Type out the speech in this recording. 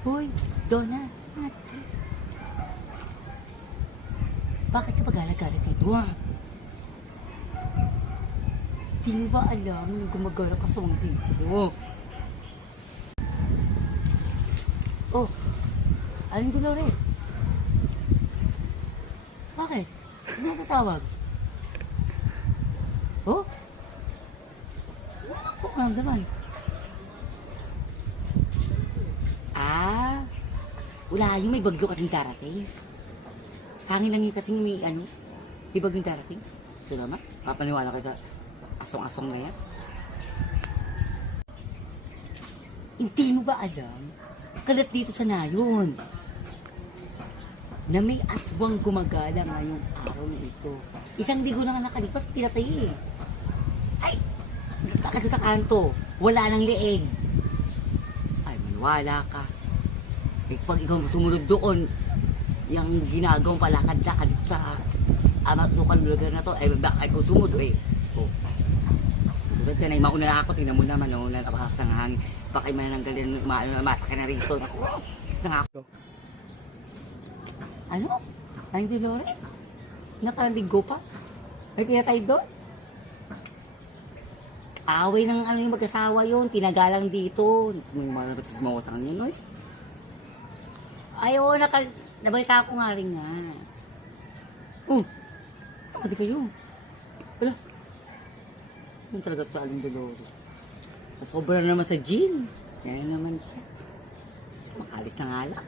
Hoy, Donna. Bakit ka pagala-galit dito? Di mo ba alam na gumagala ka sa mga dito? Oh, Aling Dolores. Bakit? Ano ka tawag? Oh? Po ang naman? Wala yung may bagyo kasing darating. Hangin lang yun kasi may ano, may bagyong darating. Ito naman, papaniwala ka sa asong-asong na yan. Hindi mo ba alam? Kalat dito sa nayon na may aswang gumagala ngayong araw na ito. Isang ligo na nga nakalipas, pinatay eh. Ay, nagtaka sa kanto, wala nang leeg. Ay, maniwala ka. Eh, pag ikaw sumunod doon, yung ginagawang palakad-lakad sa amaksukan lugar na to, ay baka ikaw sumunod eh. Oh. Tulad yan, ay mauna na ako, tingnan mo naman, no, napakakas ng hangin. Baka may mananggalin, mataka na rito. Ako, gusto nga ako. Ano? Ay, Dolores? Nakaligo pa? May pinatay doon? Away ng ano yung mag-asawa yun, tinagalang dito. May mga batismawa sa kanya, no? Ay, oo, naka, nabalita ko nga rin nga. Oh, pwede kayo. Wala. Yun talaga sa Aling Dolores. Sobra naman sa gin. Yan naman siya. Makalis na nga lang.